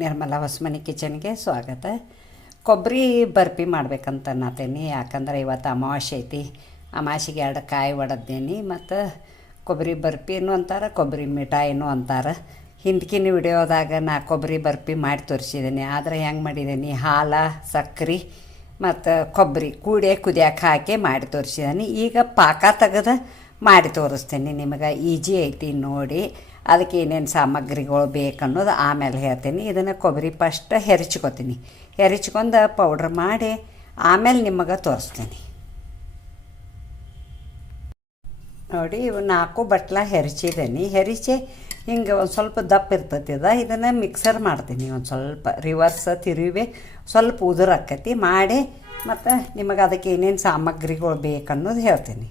ನಿರ್ಮಲಾ ಹೊಸಮನಿ ಕಿಚನ್ಗೆ ಸ್ವಾಗತ. ಕೊಬ್ಬರಿ ಬರ್ಪಿ ಮಾಡ್ಬೇಕಂತ ಅನ್ನತೀನಿ ಯಾಕಂದ್ರೆ ಇವತ್ತು ಅಮಾವಾಸ್ಯೆ ಐತಿ. ಅಮಾವಾಸಿಗೆ ಎರಡು ಕಾಯಿ ಒಡದ್ದೇನಿ ಮತ್ತು ಕೊಬ್ಬರಿ ಬರ್ಪಿನೂ ಅಂತಾರೆ? ಕೊಬ್ಬರಿ ಮಿಠಾಯಿನೂ ಅಂತಾರೆ? ಹಿಂದ್ಕಿನ ವಿಡಿಯೋದಾಗ ನಾ ಕೊಬ್ಬರಿ ಬರ್ಪಿ ಮಾಡಿ ತೋರಿಸಿದ್ದೀನಿ ಆದರೆ ಹೆಂಗೆ ಮಾಡಿದ್ದೀನಿ ಹಾಲ, ಸಕ್ರೆ ಮತ್ತು ಕೊಬ್ಬರಿ ಕೂಡೆ ಕುದಿಯಕ್ಕೆ ಹಾಕಿ ಮಾಡಿ ತೋರಿಸಿದ್ದೀನಿ ಈಗ ಪಾಕ ತೆಗೆದು ಮಾಡಿ ತೋರಿಸ್ತೀನಿ ನಿಮಗೆ, ಈಜಿ ಐತಿ ನೋಡಿ, ಅದಕ್ಕೆ ಏನೇನು ಸಾಮಗ್ರಿಗಳು ಬೇಕನ್ನೋದು ಆಮೇಲೆ ಹೇಳ್ತೀನಿ. ಇದನ್ನು ಕೊಬ್ಬರಿ ಫಸ್ಟ್ ಹೆರಚ್ಕೋತೀನಿ. ಹೆರಚ್ಕೊಂಡು ಪೌಡ್ರ್ ಮಾಡಿ ಆಮೇಲೆ ನಿಮಗೆ ತೋರಿಸ್ತೀನಿ. ನೋಡಿ, ಇವು ನಾಲ್ಕು ಬಟ್ಲ ಹೆರಚಿದ್ದೀನಿ. ಹೆರಿಚಿ ಹಿಂಗೆ ಒಂದು ಸ್ವಲ್ಪ ದಪ್ಪ ಇರ್ತೈತಿ ಅದ, ಇದನ್ನು ಮಿಕ್ಸರ್ ಮಾಡ್ತೀನಿ. ಒಂದು ಸ್ವಲ್ಪ ರಿವರ್ಸ್ ತಿರುವಿ, ಸ್ವಲ್ಪ ಉದುರಾಕತಿ, ಮಾಡಿ ಮತ್ತು ನಿಮಗೆ ಅದಕ್ಕೆ ಏನೇನು ಸಾಮಗ್ರಿಗಳು ಬೇಕನ್ನೋದು ಹೇಳ್ತೀನಿ.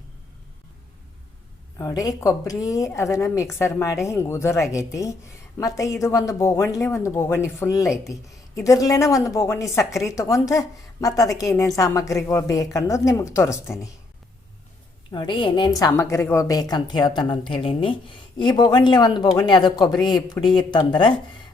ನೋಡಿ, ಕೊಬ್ಬರಿ ಅದನ್ನು ಮಿಕ್ಸರ್ ಮಾಡಿ ಹಿಂಗೆ ಉದುರಾಗೈತಿ. ಮತ್ತು ಇದು ಒಂದು ಬೋಗಣ್ಲೆ ಒಂದು ಬೋಗಣ್ಣಿ ಫುಲ್ ಐತಿ. ಇದರಲ್ಲೇ ಒಂದು ಬೋಗಣಿ ಸಕ್ಕರೆ ತೊಗೊಂಡು ಮತ್ತು ಅದಕ್ಕೆ ಏನೇನು ಸಾಮಗ್ರಿಗಳು ಬೇಕನ್ನೋದು ನಿಮಗೆ ತೋರಿಸ್ತೀನಿ. ನೋಡಿ, ಏನೇನು ಸಾಮಗ್ರಿಗಳು ಬೇಕಂತ ಹೇಳ್ತಾನಂತ ಹೇಳೀನಿ. ಈ ಬೋಗಣ್ಲೆ ಒಂದು ಬೋಗಣ್ಣಿ ಅದಕ್ಕೆ ಕೊಬ್ಬರಿ ಪುಡಿ ಇತ್ತಂದ್ರೆ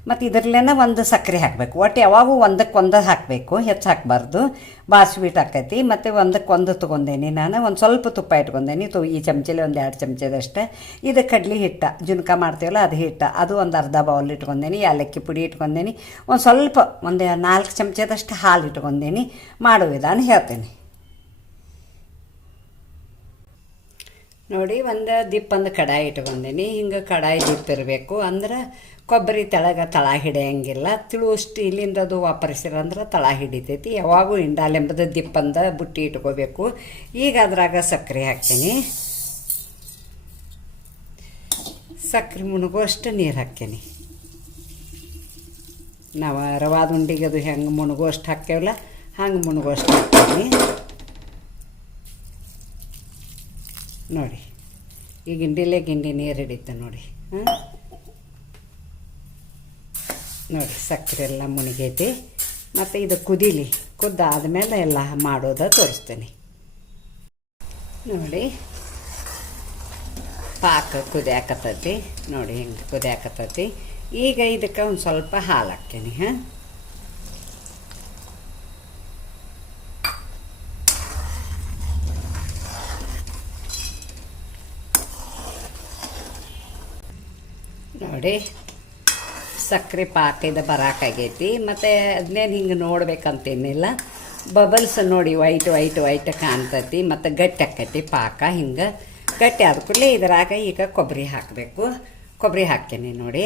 ಮತ್ತು ಇದರಲ್ಲೇನ ಒಂದು ಸಕ್ಕರೆ ಹಾಕಬೇಕು. ಒಟ್ಟು ಯಾವಾಗೂ ಒಂದಕ್ಕೆ ಒಂದು ಹಾಕಬೇಕು. ಹೆಚ್ಚು ಹಾಕಬಾರ್ದು. ಭಾಳ ಸ್ವೀಟ್ ಆಕೈತಿ. ಮತ್ತು ಒಂದಕ್ಕೆ ಒಂದು ತೊಗೊಂಡೇನಿ ನಾನು. ಒಂದು ಸ್ವಲ್ಪ ತುಪ್ಪ ಇಟ್ಕೊಂಡೇನಿ. ತು ಈ ಚಮಚಲಿ ಒಂದು ಎರಡು ಚಮಚದಷ್ಟೇ ಇದು ಕಡ್ಲಿ ಹಿಟ್ಟ. ಜುನ್ಕ ಮಾಡ್ತೀವಲ್ಲ, ಅದು ಹಿಟ್ಟ. ಅದು ಒಂದು ಅರ್ಧ ಬೌಲ್ ಇಟ್ಕೊಂಡೇನಿ. ಏಲಕ್ಕಿ ಪುಡಿ ಇಟ್ಕೊಂಡೇನಿ. ಒಂದು ಸ್ವಲ್ಪ ಒಂದು ನಾಲ್ಕು ಚಮಚದಷ್ಟು ಹಾಲು ಇಟ್ಕೊಂಡೇನಿ. ಮಾಡೋ ವಿಧಾನ ಹೇಳ್ತೇನೆ. ನೋಡಿ, ಒಂದು ದಿಪ್ಪ ಒಂದು ಕಡಾಯಿ ಇಟ್ಕೊಂಡೇನಿ. ಹಿಂಗೆ ಕಡಾಯಿ ದಿಪ್ಪ ಇರಬೇಕು. ಅಂದ್ರೆ ಕೊಬ್ಬರಿ ತೆಳಗ ತಳ ಹಿಡಿಯಂಗಿಲ್ಲ. ತಿಳು ಸ್ಟೀಲಿಂದ ಅದು ವಾಪರಿಸಿರಂದ್ರೆ ತಳ ಹಿಡಿತೈತಿ. ಯಾವಾಗೂ ಇಂಡಾಲೆಂಬದ ದಿಪ್ಪಂದ ಬುಟ್ಟಿ ಇಟ್ಕೋಬೇಕು. ಈಗ ಅದ್ರಾಗ ಸಕ್ಕರೆ ಹಾಕ್ತೀನಿ. ಸಕ್ಕರೆ ಮುಣಗುವಷ್ಟು ನೀರು ಹಾಕ್ತೀನಿ. ನಾವು ರವಾದ ಉಂಡಿಗೆ ಅದು ಹೆಂಗೆ ಮುಣಗುವಷ್ಟು ಹಾಕ್ತೇವಲ್ಲ, ಹಂಗೆ ಮುಣಗುವಷ್ಟು ಹಾಕ್ತೀನಿ. ನೋಡಿ, ಈ ಗಿಂಡಿಲೇ ಗಿಂಡಿ ನೀರು ಹಿಡಿತ ನೋಡಿ. ಹಾಂ ನೋಡಿ ಸಕ್ಕರೆ ಎಲ್ಲ ಮುನಿಗೈತಿ. ಮತ್ತು ಇದು ಕುದೀಲಿ, ಕುದ್ದಾದ್ಮೇಲೆ ಎಲ್ಲ ಮಾಡೋದ ತೋರಿಸ್ತೀನಿ. ನೋಡಿ, ಪಾಕ ಕುದಿಯಾಕತ್ತೈತಿ. ನೋಡಿ, ಹಿಂಗೆ ಕುದಿಯಾಕತ್ತೈತಿ. ಈಗ ಇದಕ್ಕೆ ಒಂದು ಸ್ವಲ್ಪ ಹಾಲು ಹಾಕ್ತೀನಿ, ಹಾಂ? ನೋಡಿ ಸಕ್ಕರೆ ಪಾಕ ಇದು ಬರಾಕಾಗೈತಿ ಮತ್ತು ಅದನ್ನೇನು ಹಿಂಗೆ ನೋಡ್ಬೇಕಂತೇನಿಲ್ಲ. ಬಬಲ್ಸ್ ನೋಡಿ ವೈಟ್ ವೈಟ್ ವೈಟ್ ಕಾಣ್ತತಿ. ಮತ್ತು ಗಟ್ಟಿ ಆಕೈತಿ ಪಾಕ ಹಿಂಗೆ. ಗಟ್ಟಿ ಆದ ಕೂಡಲೇ ಇದ್ರಾಗ ಈಗ ಕೊಬ್ಬರಿ ಹಾಕಬೇಕು. ಕೊಬ್ಬರಿ ಹಾಕ್ತೀನಿ ನೋಡಿ.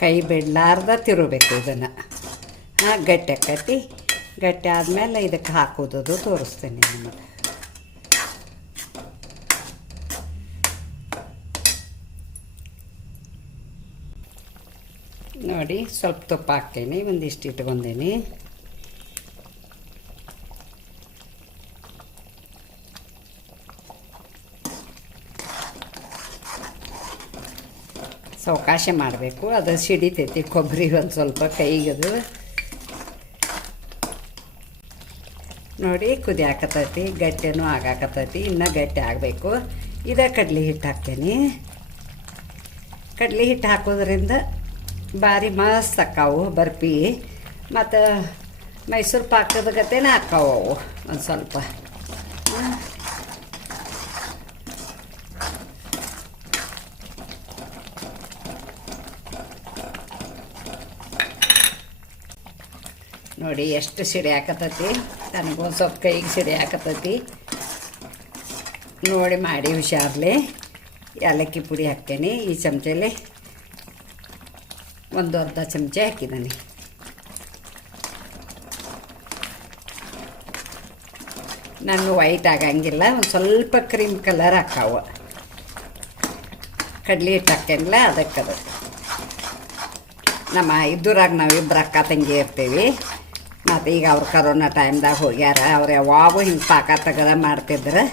ಕೈ ಬಿಡಲಾರ್ದ ತಿರುಬೇಕು ಇದನ್ನು. ಹಾಂ, ಗಟ್ಟಿ ಕಟ್ಟಿ, ಗಟ್ಟಿ ಆದಮೇಲೆ ಇದಕ್ಕೆ ಹಾಕೋದು ತೋರಿಸ್ತೀನಿ ನಿಮಗೆ. ನೋಡಿ, ಸ್ವಲ್ಪ ತುಪ್ಪ ಹಾಕ್ತೀನಿ, ಒಂದಿಷ್ಟು ಇಟ್ಕೊಂಡೀನಿ. ಸಾವಕಾಶ ಮಾಡಬೇಕು. ಅದು ಸಿಡಿತೈತಿ ಕೊಬ್ಬರಿ ಒಂದು ಸ್ವಲ್ಪ ಕೈಗದು. ನೋಡಿ ಕುದಿಯಾಕತ್ತೈತಿ ಗಟ್ಟಿನೂ ಆಗಾಕತ್ತೈತಿ ಇನ್ನೂ ಗಟ್ಟಿ ಆಗಬೇಕು. ಇದೇ ಕಡ್ಲಿ ಹಿಟ್ಟು ಹಾಕ್ತೇನೆ. ಕಡ್ಲಿ ಹಿಟ್ಟು ಹಾಕೋದ್ರಿಂದ ಭಾರಿ ಮಸ್ತ್ ಅಕ್ಕಾವು, ಬರ್ಪಿ. ಮತ್ತು ಮೈಸೂರು ಪಾಕದ ಗತೆನೇ ಹಾಕಾವು ಅವು, ಒಂದು ಸ್ವಲ್ಪ. ನೋಡಿ ಎಷ್ಟು ಸಿಡಿ ಹಾಕತತಿ. ನನಗೊಂದು ಸ್ವಲ್ಪ ಕೈಗೆ ಸಿಡಿ ಹಾಕತತಿ. ನೋಡಿ ಮಾಡಿ ಹುಷಾರ್ಲಿ. ಏಲಕ್ಕಿ ಪುಡಿ ಹಾಕ್ತೇನೆ. ಈ ಚಮಚಲ್ಲಿ ಒಂದು ಅರ್ಧ ಚಮಚ ಹಾಕಿದ್ದಾನೆ. ನಾನು ವೈಟ್ ಆಗಂಗಿಲ್ಲ. ಒಂದು ಸ್ವಲ್ಪ ಕ್ರೀಮ್ ಕಲರ್ ಹಾಕಾವ. ಕಡ್ಲಿ ಹಿಟ್ಟು ಹಾಕ್ಯಂಗಿಲ್ಲ ಅದಕ್ಕದು. ನಮ್ಮ ಇದ್ದೂರಾಗ ನಾವು ಇಬ್ಬರು ಅಕ್ಕ ತಂಗಿ ಇರ್ತೀವಿ. ಮತ್ತು ಈಗ ಅವ್ರು ಕರೋನಾ ಟೈಮ್ದಾಗ ಹೋಗ್ಯಾರ, ಅವ್ರು ಯಾವಾಗೂ ಹಿಂಗೆ ಪಾಕ ತೆಗೆದ ಮಾಡ್ತಿದ್ರು.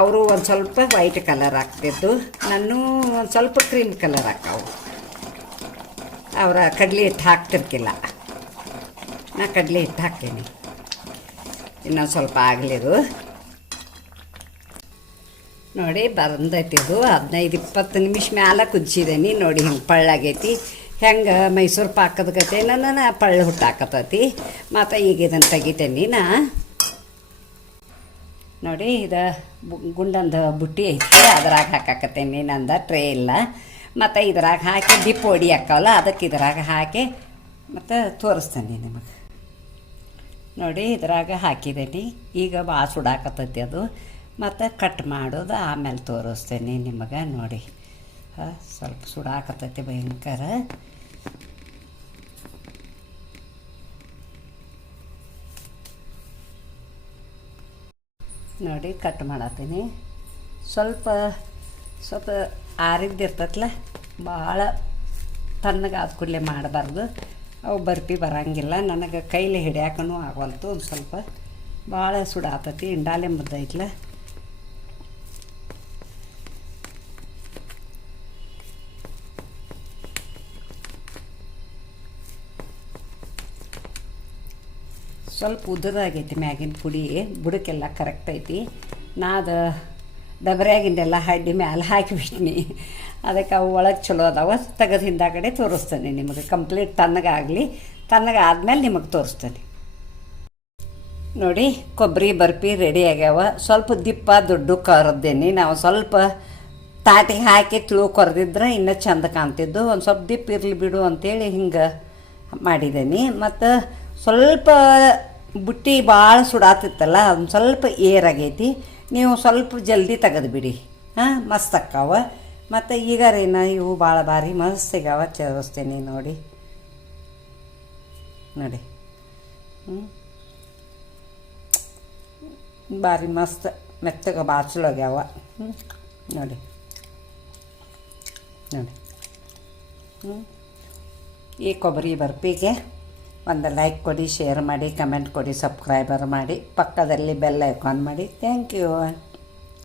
ಅವರು ಒಂದು ಸ್ವಲ್ಪ ವೈಟ್ ಕಲರ್ ಹಾಕ್ತಿದ್ದು ನಾನು ಒಂದು ಸ್ವಲ್ಪ ಕ್ರೀಮ್ ಕಲರ್ ಹಾಕವು. ಅವರ ಕಡ್ಲಿ ಹಿಟ್ಟು ಹಾಕ್ತಿರ್ಕಿಲ್ಲ. ನಾ ಕಡಲೆ ಹಿಟ್ಟು ಹಾಕ್ತೀನಿ. ಇನ್ನೊಂದು ಸ್ವಲ್ಪ ಆಗಲಿದು. ನೋಡಿ ಬಂದೈತಿ ಇದು ಹದಿನೈದು ಇಪ್ಪತ್ತು ನಿಮಿಷ ಮ್ಯಾಲ ಕುದಿಸಿದ್ದೀನಿ ನೋಡಿ, ಹಿಂಗೆ ಪಳ್ಳಾಗೈತಿ. ಹೆಂಗೆ ಮೈಸೂರು ಪಾಕದ ಗತೆ ನನ್ನ ಪಳ್ಳ ಹುಟ್ಟಾಕತೈತಿ. ಮತ್ತು ಈಗ ಇದನ್ನು ತೆಗಿತೇನೆ ನಾ. ನೋಡಿ, ಇದು ಬು- ಗುಂಡಂದು ಬುಟ್ಟಿ ಐತಿ, ಅದ್ರಾಗ ಹಾಕಾಕತ್ತೇನೆ ನೀನಂದ ಟ್ರೇ ಇಲ್ಲ. ಮತ್ತು ಇದ್ರಾಗ ಹಾಕಿ ದಿಪ್ ಹೊಡಿ ಹಾಕವಲ್ಲ ಅದಕ್ಕೆ ಇದ್ರಾಗ ಹಾಕಿ ಮತ್ತು ತೋರಿಸ್ತೇನೆ ನಿಮಗೆ. ನೋಡಿ, ಇದ್ರಾಗ ಹಾಕಿದ್ದೀನಿ ಈಗ ಭಾಳ ಸುಡಾಕತ್ತೈತಿ ಅದು. ಮತ್ತು ಕಟ್ ಮಾಡೋದು ಆಮೇಲೆ ತೋರಿಸ್ತೇನೆ ನಿಮಗೆ, ನೋಡಿ. ಸ್ವಲ್ಪ ಸುಡಾಕತ್ತೈತಿ ಭಯಂಕರ. ನೋಡಿ ಕಟ್ ಮಾಡತ್ತೀನಿ ಸ್ವಲ್ಪ ಸ್ವಲ್ಪ ಆರಿದ್ದಿರ್ತೈತಲ್ಲ ಭಾಳ ತಣ್ಣಗಾದ ಕೂಡಲೆ ಮಾಡಬಾರ್ದು. ಅವು ಬರ್ಪಿ ಬರಂಗಿಲ್ಲ. ನನಗೆ ಕೈಲಿ ಹಿಡಿಯಾಕನೂ ಆಗವಲ್ತು ಒಂದು ಸ್ವಲ್ಪ. ಭಾಳ ಸುಡಾತತಿ ಇಂಡಾಲೆ ಮುದ್ದೈತ್ಲ. ಸ್ವಲ್ಪ ಉದ್ದದಾಗೈತಿ ಮ್ಯಾಗಿನ ಪುಡಿ. ಬುಡಕ್ಕೆಲ್ಲ ಕರೆಕ್ಟ್ ಐತಿ. ನಾ ಅದು ಡಬರ್ಯಾಗಿಂದೆಲ್ಲ ಹಡ್ಡಿ ಮ್ಯಾಲೆ ಹಾಕಿಬಿಟ್ನಿ. ಅದಕ್ಕೆ ಅವು ಒಳಗೆ ಚಲೋ ಅದಾವ. ತೆಗೆದು ಹಿಂದಾಗಡೆ ತೋರಿಸ್ತೇನೆ ನಿಮಗೆ. ಕಂಪ್ಲೀಟ್ ತಣ್ಣಗಾಗಲಿ. ತಣ್ಣಗಾದ್ಮೇಲೆ ನಿಮಗೆ ತೋರಿಸ್ತೇನೆ. ನೋಡಿ, ಕೊಬ್ಬರಿ, ಬರ್ಪಿ ರೆಡಿ ಆಗ್ಯಾವ. ಸ್ವಲ್ಪ ದಿಪ್ಪ, ದೊಡ್ಡ ಕರದ್ದೇನೆ ನಾವು ಸ್ವಲ್ಪ ತಾಟಿಗೆ ಹಾಕಿ ತಿಳು ಕೊರೆದಿದ್ರೆ ಇನ್ನೂ ಚಂದ ಕಾಣ್ತಿದ್ದು. ಒಂದು ಸ್ವಲ್ಪ ದಿಪ್ಪ ಇರಲಿ ಬಿಡು ಅಂತೇಳಿ ಹಿಂಗೆ ಮಾಡಿದ್ದೀನಿ ಮತ್ತು ಸ್ವಲ್ಪ ಬುಟ್ಟಿ ಭಾಳ ಸುಡಾತಿತ್ತಲ್ಲ ಒಂದು ಸ್ವಲ್ಪ ಏರಾಗೈತಿ ನೀವು ಸ್ವಲ್ಪ ಜಲ್ದಿ ತೆಗೆದುಬಿಡಿ. ಹಾಂ, ಮಸ್ತ್ ಅಕ್ಕಾವ. ಮತ್ತು ಈಗ ರೀನ ಇವು ಭಾಳ ಭಾರಿ ಮಸ್ತ್ ಸಿಗಾವ ಚೇರಿಸ್ತೇನೆ ನೋಡಿ. ನೋಡಿ. ಹ್ಞೂ ಭಾರಿ ಮಸ್ತ್, ಮೆತ್ತಗೆ ಬಾಚಲೋಗ್ಯಾವ ಹ್ಞೂ ನೋಡಿ. ನೋಡಿ. ಹ್ಞೂ ಈ ಕೊಬ್ಬರಿ ಬರ್ಪಿಗೆ. ಒಂದು ಲೈಕ್ ಕೊಡಿ ಶೇರ್ ಮಾಡಿ ಕಮೆಂಟ್ ಕೊಡಿ ಸಬ್ಸ್ಕ್ರೈಬರ್ ಮಾಡಿ, ಪಕ್ಕದಲ್ಲಿ ಬೆಲ್ ಐಕಾನ್ ಮಾಡಿ. Thank you